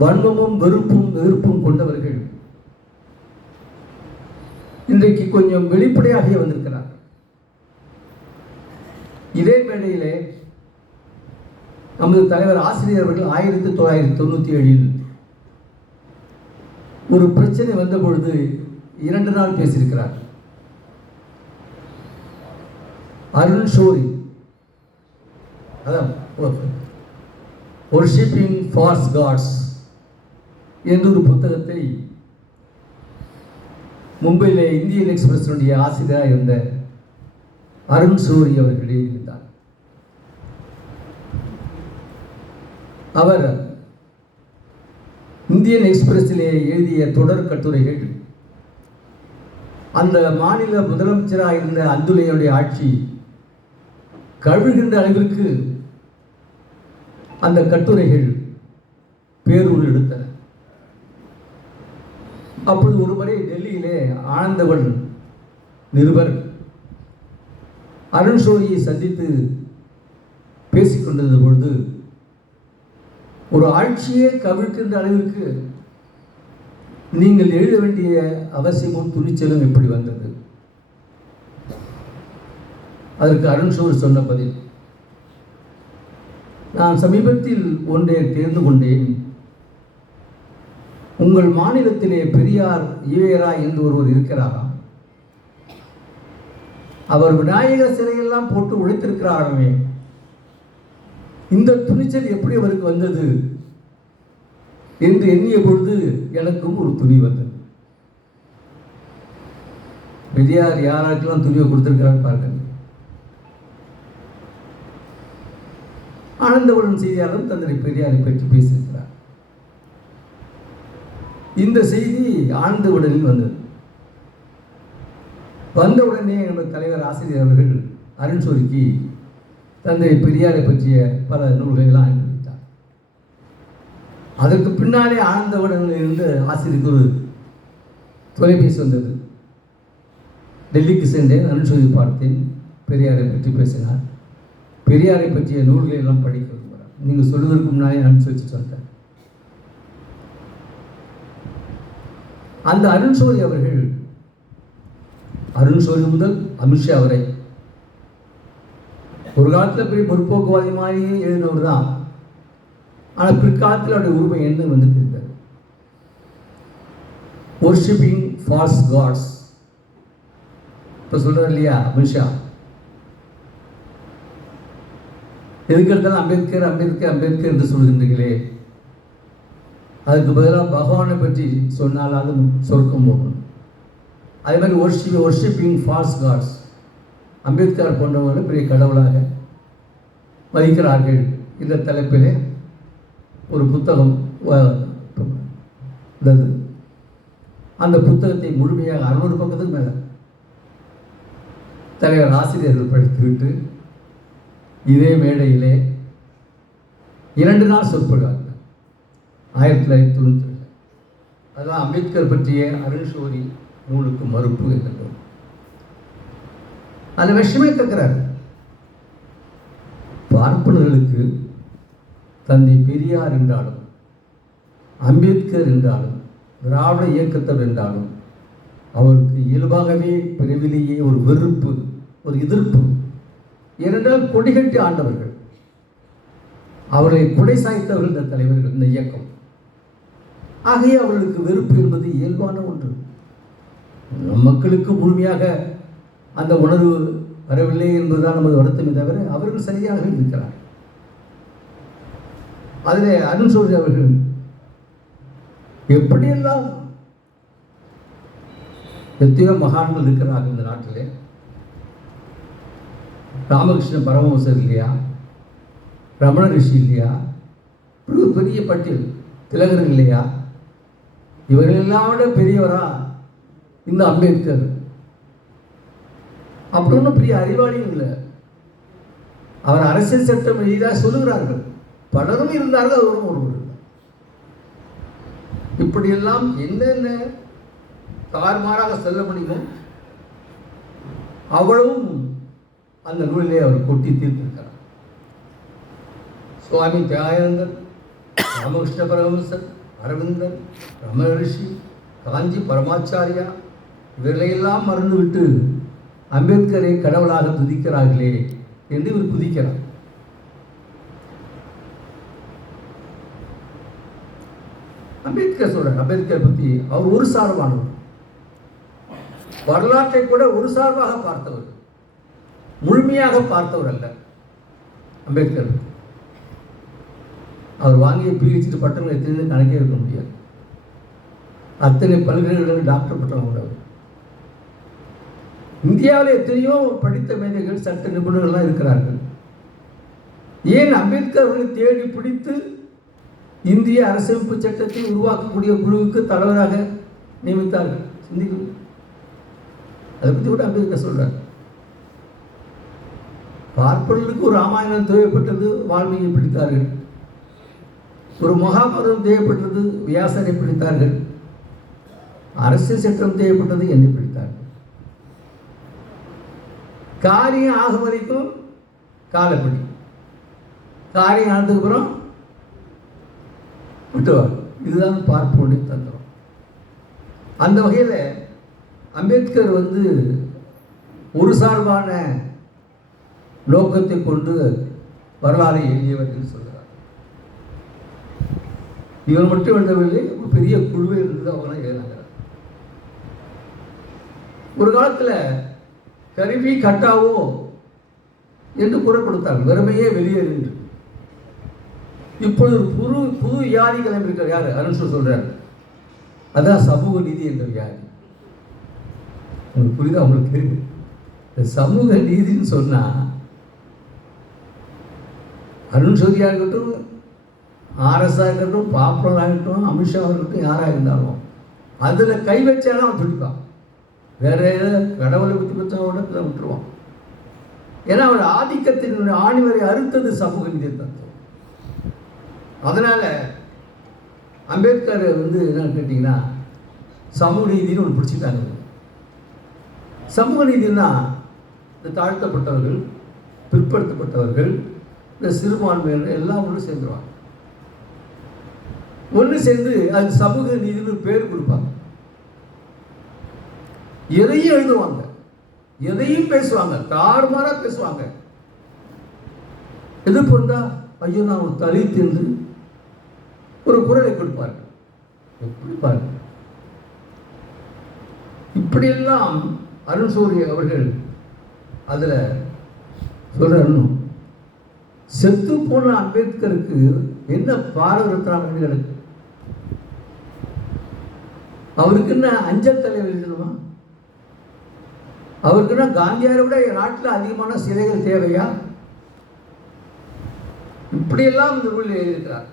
வன்மமும் வெறுப்பும் எதிர்ப்பும் கொண்டவர்கள். இன்றைக்கு கொஞ்சம் வெளிப்படையாக வந்திருக்கிறார். இதே மேடையிலே நமது தலைவர் ஆசிரியர் அவர்கள் ஆயிரத்தி தொள்ளாயிரத்தி தொண்ணூற்றி ஏழில் ஒரு பிரச்சனை வந்த பொழுது இரண்டு நாள் பேசியிருக்கிறார். அருண் ஷோரி அதான் ஒர்ஷிப்பிங் ஃபார்ஸ் காட்ஸ் என்ற ஒரு புத்தகத்தை மும்பையில் இந்தியன் எக்ஸ்பிரஸினுடைய ஆசிரியராக இருந்த அருண் சூரி அவர்கள் எழுதியிருந்தார். அவர் இந்தியன் எக்ஸ்பிரஸிலே எழுதிய தொடர் கட்டுரைகள் அந்த மாநில முதலமைச்சராக இருந்த அந்துலையுடைய ஆட்சி கழுகின்ற அளவிற்கு அந்த கட்டுரைகள் பேரூர் எடுத்தன. அப்போது ஒருமுறை டெல்லியிலே ஆனந்தவன் நிருபர். அருண் சோழியை சந்தித்து பேசிக் கொண்டிருந்த பொழுது ஒரு ஆட்சியே கவிழ்க்கின்ற அளவிற்கு நீங்கள் எழுத வேண்டிய அவசியமும் துணிச்சலும் எப்படி வந்தது? அதற்கு அருண் சோர் சொன்ன பதில் நான் சமீபத்தில் ஒன்றை தேர்ந்து கொண்டேன். உங்கள் மாநிலத்திலே பெரியார் ஈவேரா என்று ஒருவர் இருக்கிறாரா? அவர் விநாயகர் சிலையெல்லாம் போட்டு உழைத்திருக்கிறாரமே இந்த துணிச்சல் எப்படி அவருக்கு வந்தது? என்று எண்ணிய பொழுது எனக்கும் ஒரு துணி வந்தது. பெரியார் யாராருக்கெல்லாம் துணியை கொடுத்திருக்கிறார் பாருங்கள். ஆனந்தவுடன் செய்தியாளர் தந்தை பெரியாரை பற்றி பேசியிருக்கிறார். இந்த செய்தி ஆனந்தவுடனில் வந்தது. வந்தவுடனே நமது தலைவர் ஆசிரியர் அவர்கள் அருண்சோரிக்கு தந்தை பெரியாரை பற்றிய பல நூல்களெல்லாம் எல்லாம் அதற்கு பின்னாலே ஆனந்தவுடன் இருந்து ஆசிரியருக்கு ஒரு தொலைபேசி வந்தது. டெல்லிக்கு சென்றேன் அருண் அருண்சோரி பார்த்தேன் பெரியாரை பற்றி பேசினார். பெரியாரை பற்றிய நூல்களை எல்லாம் படிக்க விரும்புகிறார். நீங்கள் சொல்வதற்கு முன்னாலே நான் சொல்லிட்டு சொல்லிட்டேன் அந்த அருண்சோரி அவர்கள் அருண்சோரி முதல் அமித்ஷா வரை. ஒரு காலத்தில் பெரிய முற்போக்குவாதி மாதிரியே எழுதினவர் தான். ஆனால் பிற்காலத்தில் அவருடைய உரிமை என்ன வந்து தெரிந்தது. ஒர்ஷிப்பிங் ஃபால்ஸ் காட்ஸ் இப்போ சொல்கிறார் இல்லையா அமித்ஷா எதுக்கு அம்பேத்கர் அம்பேத்கர் அம்பேத்கர் என்று சொல்கின்றீங்களே அதுக்கு பதிலாக பகவானை பற்றி சொன்னாலாவது சொர்க்கம் போகணும் அதே மாதிரி worship worshipping false gods Ambedkar போன்றவர்கள் பெரிய கடவுளாக மதிக்கிறார்கள். இந்த தலைப்பிலே ஒரு புத்தகம் இருந்தது அந்த புத்தகத்தை முழுமையாக அறுநூறு பக்கத்துக்கு மேலே தலைவர் ஆசிரியர்கள் படித்துவிட்டு இதே மேடையிலே இரண்டு நாள் சொற்பொழிவார். ஆயிரத்தி தொள்ளாயிரத்தி தொண்ணூற்றி ரெண்டு. அதான் அம்பேத்கர் பற்றிய அருண்ஷோரி நூலுக்கு மறுப்பு என்கிறது அந்த விஷயமே கேட்கிறார் பார்ப்பனர்களுக்கு தந்தை பெரியார் என்றாலும் அம்பேத்கர் என்றாலும் திராவிட இயக்கத்தவர் என்றாலும் அவருக்கு இயல்பாகவே பிறவிலேயே ஒரு வெறுப்பு ஒரு எதிர்ப்பு. ஏனென்றால் கொடிகட்டி ஆண்டவர்கள் அவர்களை கொடை சாய்த்தவர்கள் இந்த தலைவர்கள் இந்த இயக்கம். ஆகையே அவர்களுக்கு வெறுப்பு என்பது இயல்பான ஒன்று. நம் மக்களுக்கு முழுமையாக அந்த உணர்வு வரவில்லை என்பதுதான் நமது வருத்தமே தவிர அவர்கள் சரியாக இருக்கிறார் அதிலே அருண் சோழி அவர்கள் எப்படியெல்லாம் எத்தனையோ மகான்கள் இருக்கிறார்கள் இந்த நாட்டிலே. ராமகிருஷ்ண பரமஹம்சர் இல்லையா? ரமண ரிஷி இல்லையா? ஒரு பெரிய பட்டியல் திலகர் இல்லையா? இவர்களெல்லாம் விட பெரியவரா இந்த அம்பேத்கர். அப்படி ஒன்றும் பெரிய அறிவாளியும் இல்லை. அவர் அரசியல் சட்டம் எளிதாக சொல்லுகிறார்கள். பலரும் இருந்தார்கள் அவரும் ஒருவர் இப்படியெல்லாம் என்னென்ன தார்மாறாக செல்ல முடியுமோ அவ்வளவும் அந்த நூலிலே அவர் கொட்டி தீர்த்திருக்கிறார். சுவாமி தியானந்தர் ராமகிருஷ்ண பரமஹம்சர் அரவிந்தன் ரமரிஷி காஞ்சி பரமாச்சாரியா இவர்களையெல்லாம் மறந்துவிட்டு அம்பேத்கரை கடவுளாக துதிக்கிறார்களே என்று இவர் குதிக்கிறார். அம்பேத்கர் சொல்றார் அம்பேத்கர் பற்றி அவர் ஒரு சார்பானவர். வரலாற்றை கூட ஒரு சார்பாக பார்த்தவர். முழுமையாக பார்த்தவர் அல்ல அம்பேத்கர். அவர் வாங்கிய பிஹெச்டி பட்டங்கள் எத்தனை கணக்கே இருக்க முடியாது. அத்தனை பல்கலைக்கழகங்கள் டாக்டர் பட்டம் உள்ளவர் இந்தியாவில் எத்தனையோ படித்த மேதைகள் சட்ட நிபுணர்கள்லாம் இருக்கிறார்கள். ஏன் அம்பேத்கர் அவர்களை தேடி பிடித்து இந்திய அரசமைப்பு சட்டத்தை உருவாக்கக்கூடிய குழுவுக்கு தலைவராக நியமித்தார்கள்? சிந்திக்கும் அதை பற்றி கூட அம்பேத்கர் சொல்கிறார் பார்ப்பனர்களுக்கு ஒரு ராமாயணம் தேவைப்பட்டது வால்மீகி பிடித்தார்கள். ஒரு மகாபாரதம் தேவைப்பட்டது வியாசரை பிடித்தார்கள். அரசியல் சட்டம் தேவைப்பட்டது என்னை பிடித்தார்கள். காரியம் ஆகும் வரைக்கும் காலப்படி. காரியம் ஆனதுக்கப்புறம் விட்டுவார் இதுதான் பார்ப்போடைய தந்திரம் அந்த வகையில் அம்பேத்கர் வந்து ஒரு சார்பான நோக்கத்தை கொண்டு வரலாறு எழுதியவர் என்று சொல்ல இவர் மட்டும் எழுதவில்லை ஒரு பெரிய குழுவே இருந்து அவங்களாம் எழுதினாங்க ஒரு காலத்தில் கருவி கட்டாவோ என்று குரல் கொடுத்தாங்க வெறுமையே வெளியேறு இப்பொழுது புது புது வியாதி கிளம்பியிருக்கார் யார்? அருண் சொல்றார். அதான் சமூக நீதி என்ற வியாதி. உங்களுக்கு புரியுதா? உங்களுக்கு இந்த சமூக நீதின்னு சொன்னா அருண் சோதியாக இருக்கட்டும் ஆர்எஸ்ஆ இருக்கட்டும் பாப்புலராக இருக்கட்டும் அமித்ஷாவாக இருக்கட்டும் யாராக இருந்தாலும் அதில் கை வச்சாலும் அவன் துடிப்பான். வேற ஏதாவது கடவுளை பற்றி பற்றா விட்டுருவான். ஏன்னா அவர் ஆதிக்கத்தின் ஆணிவரை அறுத்தது சமூக நீதி தத்துவம். அதனால் அம்பேத்கர் வந்து என்னன்னு கேட்டிங்கன்னா சமூக நீதினு ஒன்று பிடிச்சிட்டாங்க. சமூக நீதினா இந்த தாழ்த்தப்பட்டவர்கள் பிற்படுத்தப்பட்டவர்கள் இந்த சிறுபான்மையினர் எல்லாம் ஒன்று சேர்ந்துருவாங்க. ஒன்று சேர்ந்து அது சமூக நீதினு பேர் கொடுப்பாங்க. எதையும் எழுதுவாங்க. எதையும் பேசுவாங்க. தாறுமாறா பேசுவாங்க. எது வந்தா ஐயோ நான் ஒரு தலை தின்று ஒரு குரலை கொடுப்பார்கள் எப்படி பாருங்க இப்படியெல்லாம் அருண் சூரிய அவர்கள் அதில் சொல்றணும் செத்து போன அம்பேத்கருக்கு என்ன பாரத ரத்னா எனக்கு அவருக்கு என்ன அஞ்சல் தலைவர் எழுதணுமா அவருக்குன்னா காந்தியாரை விட நாட்டில் அதிகமான சிலைகள் தேவையா? இப்படியெல்லாம் இந்த நூலில் எழுதியிருக்கிறார்.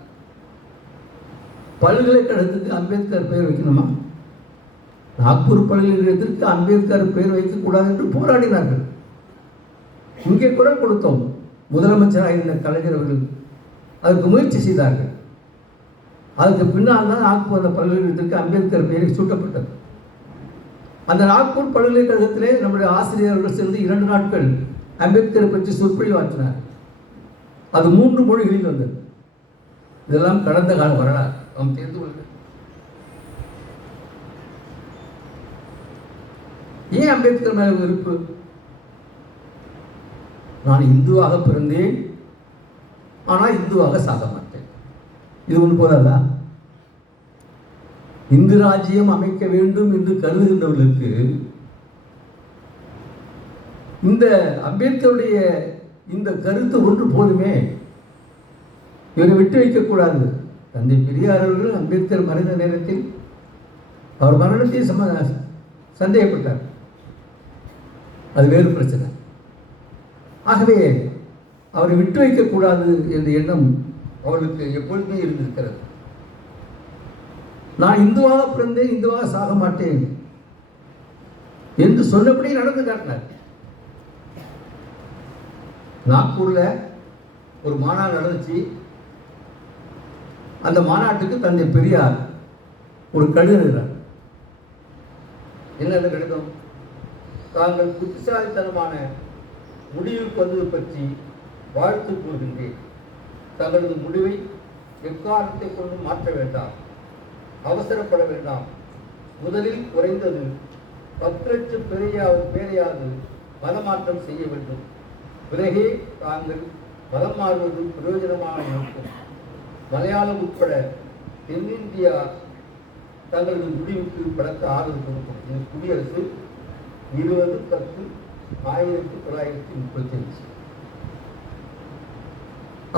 பல்கலைக்கழகத்துக்கு அம்பேத்கர் பெயர் வைக்கணுமா? நாக்பூர் பல்கலைக்கழகத்திற்கு அம்பேத்கர் பெயர் வைக்கக்கூடாது என்று போராடினார்கள். இங்கே கூட கொடுத்தோம். முதலமைச்சராக இருந்த கலைஞர் அவர்கள் அதுக்கு முயற்சி செய்தார்கள். அதுக்கு பின்னால் தான் நாக்பூர் அந்த பல்கலைக்கழகத்திற்கு அம்பேத்கர் பெயரை சூட்டப்பட்டது. அந்த நாக்பூர் பல்கலைக்கழகத்திலே நம்முடைய ஆசிரியர்கள் சேர்ந்து இரண்டு நாட்கள் அம்பேத்கரை பற்றி சொற்பொழிவாற்றினார் அது மூன்று மொழிகளில் வந்தது. இதெல்லாம் கடந்த கால வரலாறு. நாம் தெரிந்து கொள்ள ஏன் அம்பேத்கர் மேல வெறுப்பு? நான் இந்துவாக பிறந்தேன். ஆனால் இந்துவாக சாக மாட்டேன் இது ஒன்று போதாதா? இந்து ராஜ்யம் அமைக்க வேண்டும் என்று கருதுகின்றவர்களுக்கு இந்த அம்பேத்கருடைய இந்த கருத்து ஒன்று போதுமே. இவரை விட்டு வைக்கக்கூடாது தந்தை பெரியார் அவர்கள் அம்பேத்கர் மறைந்த நேரத்தில் அவர் மரணத்தை சம சந்தேகப்பட்டார். அது வேறு பிரச்சனை. ஆகவே அவரை விட்டு வைக்கக்கூடாது என்ற எண்ணம் அவர்களுக்கு எப்பொழுதுமே இருந்திருக்கிறது. நான் இந்துவாக பிறந்தேன் இந்துவாக சாக மாட்டேன் என்று சொன்னபடி நடந்து காட்டினார். நாக்பூர்ல ஒரு மாநாடு நடந்துச்சு. அந்த மாநாட்டுக்கு தந்தை பெரியார் ஒரு கடிதம் எழுதுறார். என்ன அந்த கடிதம்? தாங்கள் புத்திசாலித்தனமான முடிவுக்கு வந்தது பற்றி வாழ்த்து கூறுகின்றேன். தங்களது முடிவை எக்காரணத்தை கொண்டு மாற்ற வேண்டாம். அவசரப்பட வேண்டாம். முதலில் குறைந்தது பத்து லட்சம் பேரையாவது பேரையாவது மதமாற்றம் செய்ய வேண்டும். பிறகே தாங்கள் மதம் மாறுவது பிரயோஜனமாக இருக்கும். மலையாளம் உட்பட தென்னிந்தியா தங்களது முடிவுக்கு பலத்த ஆதரவு கொடுக்கும். இது குடியரசு இருபது பத்து ஆயிரத்தி தொள்ளாயிரத்தி முப்பத்தி அஞ்சு.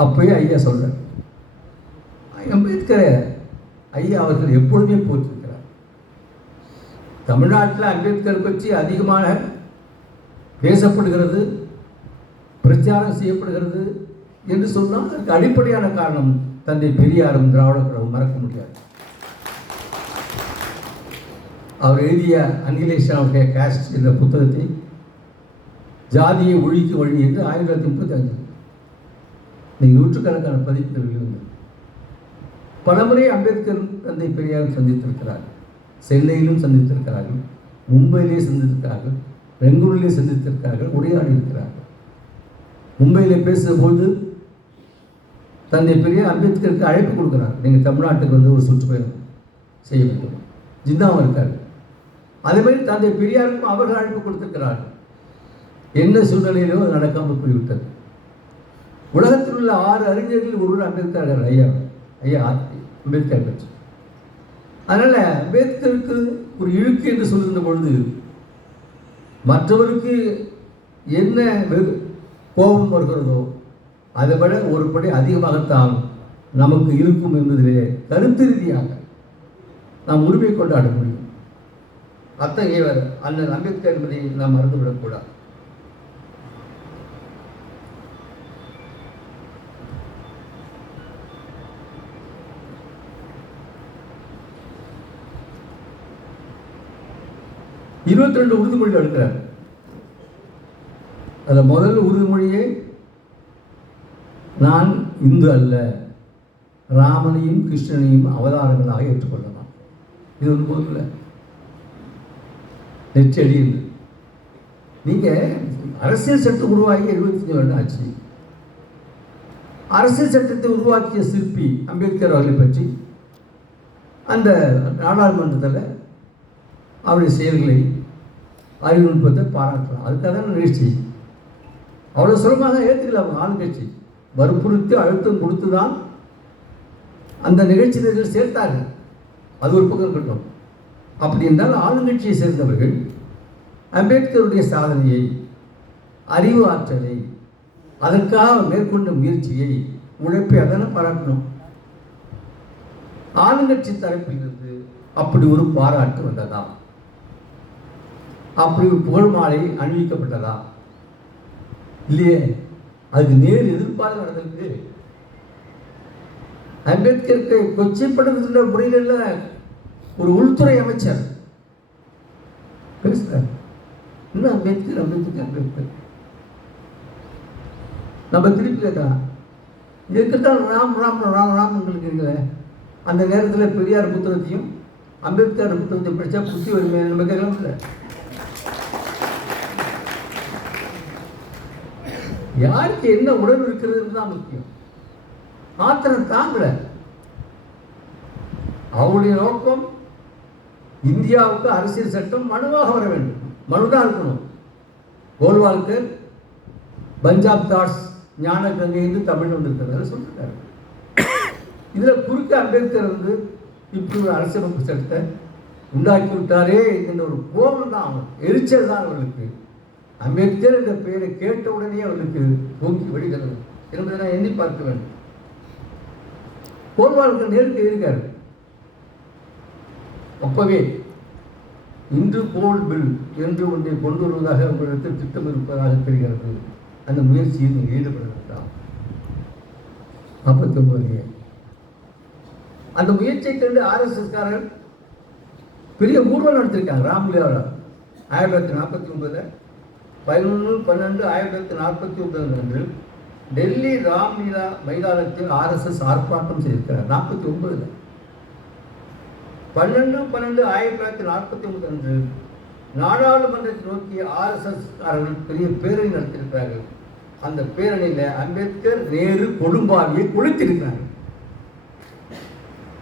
அப்பயே ஐயா சொல்றார் அம்பேத்கரை ஐயா அவர்கள் எப்பொழுதுமே போற்றிருக்கிறார். தமிழ்நாட்டில் அம்பேத்கர் பற்றி அதிகமாக பேசப்படுகிறது பிரச்சாரம் செய்யப்படுகிறது என்று சொன்னால் அதுக்கு அடிப்படையான காரணம் தந்தை பெரியாரும் திராவிட கழகம் மறக்க முடியாது. அவர் எழுதிய அன்னிலேஷன் அவருடைய கேஸ்ட் என்ற புத்தகத்தை ஜாதியை ஒழிக்க வழி என்று ஆயிரத்தி தொள்ளாயிரத்தி முப்பத்தி அஞ்சு நீங்கள் நூற்றுக்கணக்கான பதிப்புகள் இருந்தது பலமுறை அம்பேத்கர் தந்தை பெரியாரும் சந்தித்திருக்கிறார். சென்னையிலும் சந்தித்திருக்கிறார்கள். மும்பையிலே சந்தித்திருக்கிறார்கள். பெங்களூரிலே சந்தித்திருக்கிறார்கள். உரையாடி இருக்கிறார்கள். மும்பையில் பேசும்போது தந்தை பெரியார் அம்பேத்கருக்கு அழைப்பு கொடுக்குறார். நீங்கள் தமிழ்நாட்டுக்கு வந்து ஒரு சுற்றுப்பயணம் செய்ய வேண்டும். ஜிந்தாவும் இருக்கார். அதே மாதிரி தந்தை பெரியாருக்கும் அவர்கள் அழைப்பு கொடுத்திருக்கிறார்கள். என்ன சூழ்நிலையிலோ நடக்காமல் போய்விட்டது. உலகத்தில் உள்ள ஆறு அறிஞர்கள் ஒருவர் அம்பேத்கர் ஐயா ஐயா அம்பேத்கர் பற்றி. அதனால் அம்பேத்கருக்கு ஒரு இழுக்கு என்று சொல்லுகின்ற பொழுது மற்றவருக்கு என்ன கோபம் வருகிறதோ அதை விட ஒரு படி அதிகமாகத்தான் நமக்கு இருக்கும் என்பதிலே கருத்து ரீதியாக நாம் உரிமை கொண்டாட முடியும். அத்தகையவர் அண்ணன் அம்பேத்கர் என்பதை நாம் மறந்துவிடக்கூடாது. இருபத்தி ரெண்டு உறுதிமொழி எடுக்கிறார் அதில் முதல் உறுதிமொழியே நான் இந்து அல்ல. ராமனையும் கிருஷ்ணனையும் அவதாரங்களாக ஏற்றுக்கொள்ளலாம். இது ஒரு பொருள் நெச்சடி நீங்கள் அரசியல் சட்டம் உருவாகி எழுபத்தஞ்சு வருடம் ஆச்சு. அரசியல் சட்டத்தை உருவாக்கிய சிற்பி அம்பேத்கர் அவர்களை பற்றி அந்த நாடாளுமன்றத்தில் அவருடைய செயல்களை அறிவுநுட்பத்தை பாராட்டலாம். அதுக்காக தான் நிகழ்ச்சி அவ்வளோ சுலமாக ஏற்றுக்கல அவங்க ஆளுங்கட்சி வற்புறுத்தி அழுத்தம் கொடுத்து தான் அந்த நிகழ்ச்சியில் சேர்த்தார்கள். அது ஒரு பக்கம் இருக்கட்டும். அப்படி என்றால் ஆளுங்கட்சியை சேர்ந்தவர்கள் அம்பேத்கருடைய சாதனையை அறிவு ஆற்றலை அதற்காக மேற்கொண்ட முயற்சியை உழைப்பை அதனை பாராட்டணும். ஆளுங்கட்சி தரப்பிலிருந்து அப்படி ஒரு பாராட்டு வந்ததாம். அப்படி ஒரு புகழ் மாலை அணிவிக்கப்பட்டதா? இல்லையே. அதுக்கு நேர் எதிர்பார்த்து நடந்திருக்கு. அம்பேத்கருக்கு கொச்சைப்படுத்துகின்ற முறையில் ஒரு உள்துறை அமைச்சர். பேசுறார் இன்னும் அம்பேத்கர் அம்பேத்கர் அம்பேத்கர்? நம்ம திருப்பி கேட்கலாம் இதுக்குத்தான் ராம் ராம் ராம் ராம் இருக்கிறீங்களே அந்த நேரத்தில் பெரியார் புத்தகத்தையும் அம்பேத்கர் புத்தகத்தையும் படித்தா புத்தி வருமே நம்ம கேட்கலாம் இல்லை யாருக்கு என்ன உடல் இருக்கிறது தான் முக்கியம். மாத்திரம் தாங்கல. அவருடைய நோக்கம் இந்தியாவுக்கு அரசியல் சட்டம் மனுவாக வர வேண்டும். மனுதான் இருக்கணும். கோல்வால்கர் பஞ்சாப் தாஸ் ஞான கங்கை என்று தமிழ் வந்திருக்கிறது சொல்லிட்டாரு இதில் குறுக்க அம்பேத்கர் வந்து இப்படி ஒரு அரசியலமைப்பு சட்டத்தை உண்டாக்கி விட்டாரே என்கின்ற ஒரு கோபம் தான் அவன் எரிச்சல் தான் அவர்களுக்கு அம்பேத்கர் என்ற பெயரை கேட்ட உடனே அவர்களுக்கு தூக்கி விடுகிறது என்பதை நான் எண்ணி பார்க்க வேண்டும் கோல்வாழ்க்கை நேருக்கு இருக்கார் அப்பவே இன்று போல் பில் என்று ஒன்றை கொண்டு வருவதாக உங்களிடத்தில் திட்டம் இருப்பதாக தெரிகிறது. அந்த முயற்சியில் நீங்கள் ஈடுபட வேண்டாம் நாற்பத்தி ஒன்பது அந்த முயற்சியை கண்டு ஆர்எஸ்எஸ்காரர் பெரிய ஊர்வலம் நடத்திருக்காங்க. ராம்லீலா ஆயிரத்தி தொள்ளாயிரத்தி நாற்பத்தி ஒன்பதில் பதினொன்று பன்னெண்டு ஆயிரத்தி தொள்ளாயிரத்தி நாற்பத்தி ஒன்பது அன்று டெல்லி ராம்லீலா மைதானத்தில் ஆர்எஸ்எஸ் ஆர்ப்பாட்டம் செய்திருக்கிறார். நாற்பத்தி ஒன்பதுல. பன்னெண்டு பன்னெண்டு ஆயிரத்தி தொள்ளாயிரத்தி நாற்பத்தி ஒன்பது அன்று நாடாளுமன்றத்தை நோக்கி ஆர்எஸ்எஸ் அவர்கள் பெரிய பேரணி நடத்தியிருக்கிறார்கள். அந்த பேரணியில் அம்பேத்கர் நேரு கொடும்பாவியை கொளுத்திருக்கிறார்கள்.